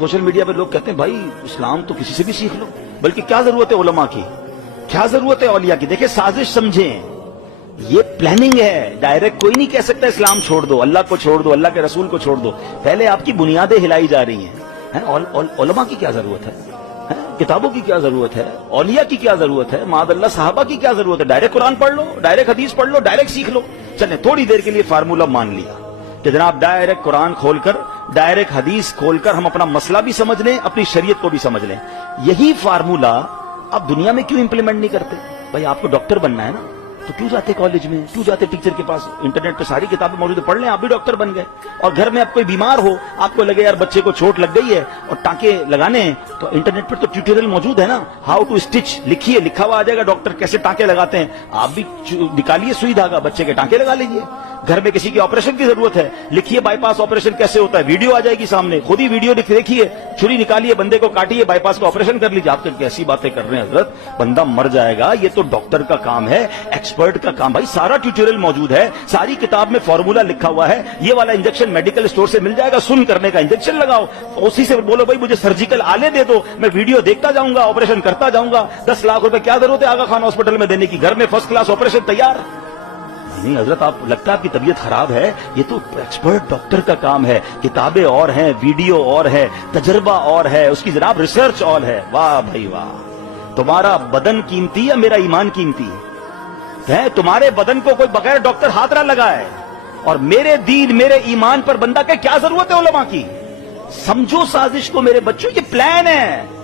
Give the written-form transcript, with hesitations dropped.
Social media पे लोग कहते हैं भाई इस्लाम तो किसी से भी सीख लो, बल्कि क्या जरूरत है उलमा की, क्या जरूरत है औलिया की। देखिए साजिश समझें, ये प्लानिंग है। डायरेक्ट कोई नहीं कह सकता इस्लाम छोड़ दो, अल्लाह को छोड़ दो, अल्लाह के रसूल को छोड़ दो। पहले आपकी बुनियादें हिलाई जा रही हैं। उलमा की क्या जरूरत है, किताबों की क्या जरूरत है, औलिया की क्या जरूरत है, मादअल्लाह साहबा की क्या जरूरत है। डायरेक्ट कुरान पढ़ लो, डायरेक्ट हदीस पढ़ लो, डायरेक्ट सीख लो। चले थोड़ी देर के लिए फार्मूला मान लिया कि जनाब डायरेक्ट कुरान खोलकर, डायरेक्ट हदीस खोलकर हम अपना मसला भी समझ लें, अपनी शरीयत को भी समझ लें। यही फार्मूला आप दुनिया में क्यों इंप्लीमेंट नहीं करते? भाई आपको डॉक्टर बनना है ना, तो क्यों जाते कॉलेज में, क्यों जाते टीचर के पास? इंटरनेट पे सारी किताबें मौजूद है, पढ़ लें, आप भी डॉक्टर बन गए। और घर में आप कोई बीमार हो, आपको लगे यार बच्चे को चोट लग गई है और टांके लगाने हैं, तो इंटरनेट पर तो ट्यूटोरियल मौजूद है ना, हाउ टू स्टिच, लिखिए, लिखा हुआ आ जाएगा डॉक्टर कैसे टांके लगाते हैं। आप भी निकालिए सुई धागा, बच्चे के टांके लगा लीजिए। घर में किसी की ऑपरेशन की जरूरत है, लिखिए बाईपास ऑपरेशन कैसे होता है, वीडियो आ जाएगी सामने, खुद ही वीडियो देखिए, छुरी निकालिए, बंदे को काटिए, बाईपास का ऑपरेशन कर लीजिए। आप तो कैसी बातें कर रहे हैं हजरत, बंदा मर जाएगा, ये तो डॉक्टर का काम है, एक्सपर्ट का काम। भाई सारा ट्यूटोरियल मौजूद है, सारी किताब में फॉर्मूला लिखा हुआ है। ये वाला इंजेक्शन मेडिकल स्टोर से मिल जाएगा, सुन करने का इंजेक्शन लगाओ, उसी से बोलो भाई मुझे सर्जिकल आले दे दो, मैं वीडियो देखता जाऊंगा, ऑपरेशन करता जाऊंगा। 10 लाख रुपए क्या जरूरत है आगा खान हॉस्पिटल में देने की, घर में फर्स्ट क्लास ऑपरेशन तैयार। नहीं हजरत, आप लगता है आपकी तबीयत खराब है, ये तो एक्सपर्ट डॉक्टर का काम है। किताबें और हैं, वीडियो और है, तजर्बा और है, उसकी जनाब रिसर्च और है। वाह भाई वाह, तुम्हारा बदन कीमती या मेरा ईमान कीमती है? तुम्हारे बदन को कोई बगैर डॉक्टर हाथ ना लगाए, और मेरे दीन मेरे ईमान पर बंदा के क्या जरूरत है उलमा की? समझो साजिश को मेरे बच्चों, ये प्लान है।